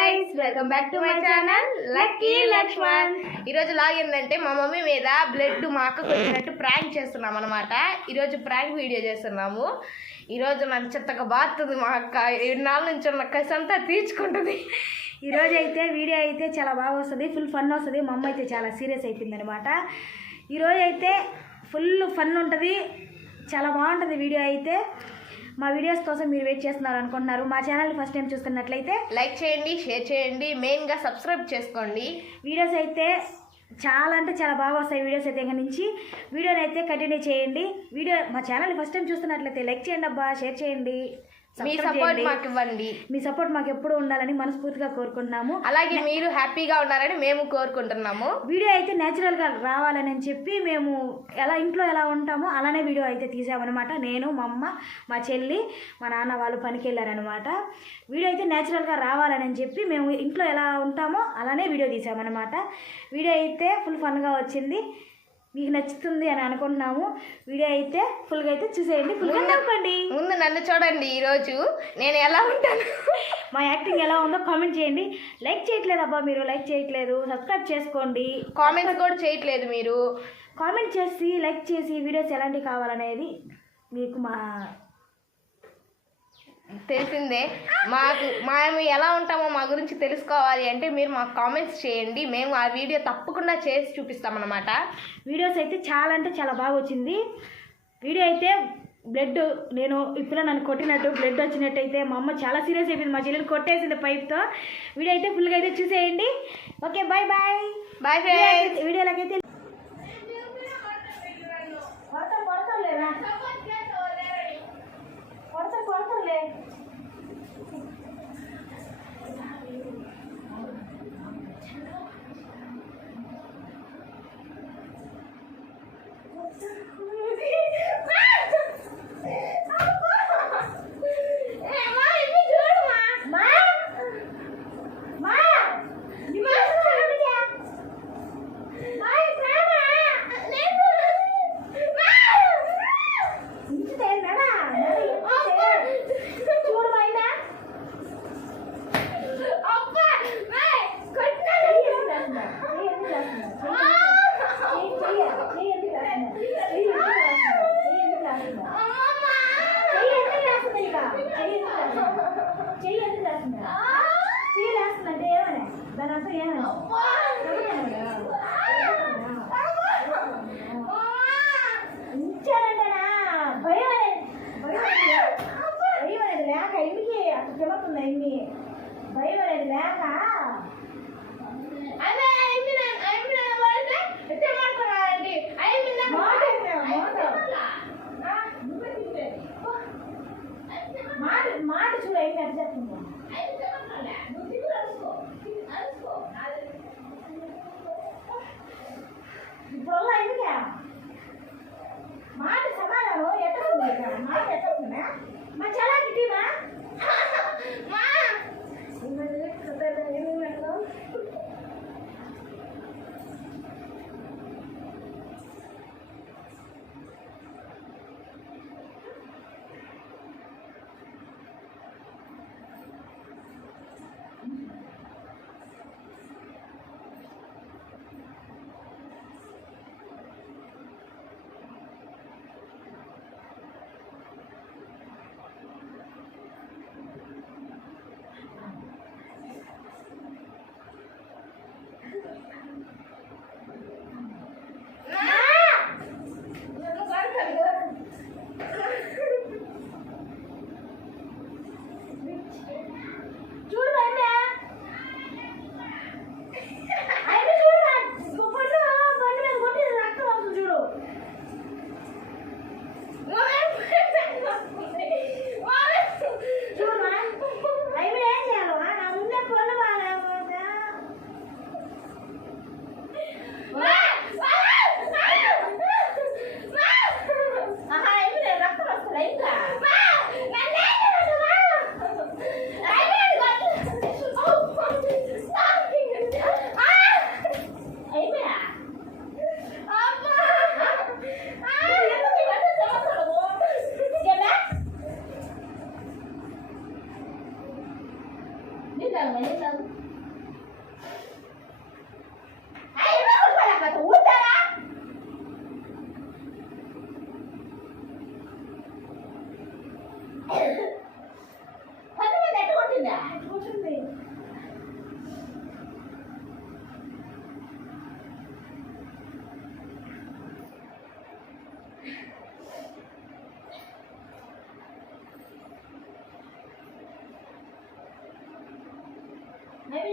guys, welcome back to my channel Lucky Lakshman. ఈ రోజు log ఏందంటే మా మమ్మీ మీద బ్లడ్ మా అక్కకు వచ్చినట్టు ప్రాంక్ చేస్తున్నాం అన్నమాట. ఈ రోజు ప్రాంక్ వీడియో చేస్తున్నాము. ఈ రోజు నన్ను చెత్తగా బాగుతుంది మా అక్క. 7 నాళ్ళ నుంచి ఉన్న కసి అంతా తీర్చుకుంటుంది. ఈ రోజు అయితే వీడియో అయితే చాలా బాగా వస్తుంది, ఫుల్ ఫన్ వస్తుంది. మా అమ్మ అయితే చాలా సీరియస్ అయిపోయింది అనమాట. ఈరోజు అయితే ఫుల్ ఫన్ ఉంటుంది, చాలా బాగుంటుంది వీడియో అయితే. మా వీడియోస్ కోసం మీరు వెయిట్ చేస్తున్నారు అనుకుంటున్నారు. మా ఛానల్ ఫస్ట్ టైం చూస్తున్నట్లయితే లైక్ చేయండి, షేర్ చేయండి, మెయిన్గా సబ్స్క్రైబ్ చేసుకోండి. వీడియోస్ అయితే చాలా అంటే చాలా బాగా వస్తాయి. వీడియోస్ అయితే ఇక్కడ నుంచి వీడియోని అయితే కంటిన్యూ చేయండి. మా ఛానల్ ఫస్ట్ టైం చూస్తున్నట్లయితే లైక్ చేయండి అబ్బా, షేర్ చేయండి, మీ సపోర్ట్ మాకు ఇవ్వండి. మీ సపోర్ట్ మాకు ఎప్పుడు ఉండాలని మనస్ఫూర్తిగా కోరుకుంటున్నాము. అలాగే మీరు హ్యాపీగా ఉండాలని మేము కోరుకుంటున్నాము. వీడియో అయితే న్యాచురల్గా రావాలని చెప్పి మేము ఇంట్లో ఎలా ఉంటామో అలానే వీడియో అయితే తీసామన్నమాట. నేను, మా అమ్మ, మా చెల్లి, మా నాన్న వాళ్ళు పనికి వెళ్ళారనమాట. వీడియో అయితే న్యాచురల్గా రావాలని చెప్పి మేము ఇంట్లో ఎలా ఉంటామో అలానే వీడియో తీసామన్నమాట. వీడియో అయితే ఫుల్ ఫన్గా వచ్చింది, మీకు నచ్చుతుంది అని అనుకుంటున్నాము. వీడియో అయితే ఫుల్గా అయితే చూసేయండి, ఫుల్గా నవ్వండి. ముందు నన్ను చూడండి, ఈరోజు నేను ఎలా ఉంటాను, మా యాక్టింగ్ ఎలా ఉందో కామెంట్ చేయండి. లైక్ చేయట్లేదు అబ్బా, మీరు లైక్ చేయట్లేదు, సబ్స్క్రైబ్ చేసుకోండి. కామెంట్స్ కూడా చేయట్లేదు మీరు. కామెంట్ చేసి లైక్ చేసి వీడియోస్ ఎలాంటివి కావాలనేది మీకు తెలిసిందే. మేము ఎలా ఉంటామో మా గురించి తెలుసుకోవాలి అంటే మీరు మాకు కామెంట్స్ చేయండి, మేము ఆ వీడియో తప్పకుండా చేసి చూపిస్తామన్నమాట. వీడియోస్ అయితే చాలా అంటే చాలా బాగా వచ్చింది. వీడియో అయితే బ్లడ్ నేను ఇప్పుడు నన్ను కొట్టినట్టు బ్లడ్ వచ్చినట్టయితే మా అమ్మ చాలా సీరియస్ అయిపోయింది, మా చెల్లెలు కొట్టేసింది పైప్తో. వీడియో అయితే ఫుల్గా అయితే చూసేయండి. Okay, bye bye bye friends. వీడియోలకైతే భయం అనేది లేక మాట చూడ అయింది అది చెప్తుందా. ఇప్పుడు ఎందుకే మాట సమాధానం ఎట్లా మాట ఎట్లా మా చాలా కిటీమా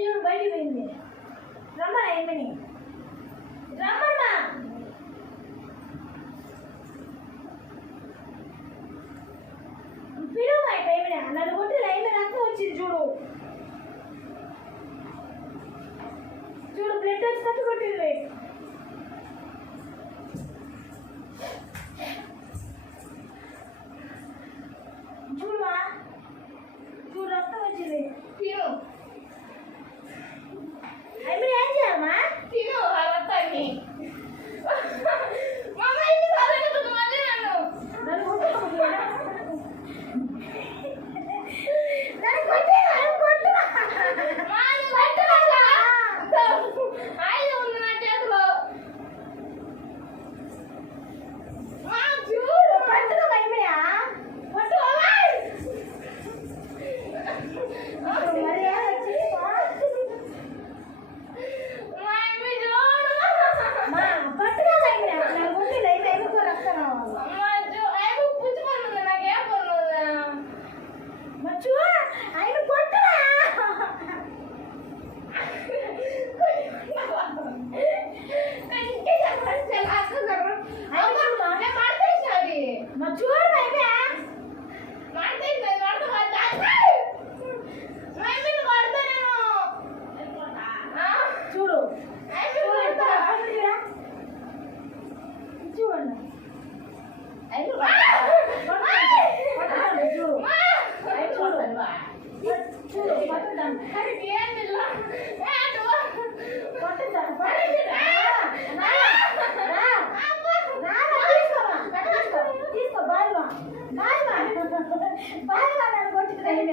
చూడు బయటికి పోయింది. రమ్మా ఏమని రమ్మన్నా. పిలువు బయట ఏమైనా నన్ను కొట్టి లైన్ రక్తం వచ్చింది చూడు. చూడు బ్లడ్ వచ్చి తట్టు కొట్టింది. చూడమా చూడు రక్తం వచ్చింది. తిను ఏం చేయాలమ్మా? తిను ఆ రక్తాన్ని. మమ్మ ఇది సాధన మళ్ళీ నన్ను ఆయుధం ఉంది నా చేతిలో. చూడు పట్టుకో భయమయ్యా. పట్టు మరి మా అమ్మ చూడు. మా పట్టుకో భయమయ్యా. నా గుండె లైన్ అయిపోయి రక్తం రావాలి. అమ్మ పుచ్చి పనుంది నాకేం పనుందా? మరి చూడు ఆయన పట్టురా. మరి చూడు భయమయ్యా. చూడు చూడండి చూడు పట్టుదాన్ని తీసుకో బాగా బాగా బాగా నన్ను కొట్టుకురా.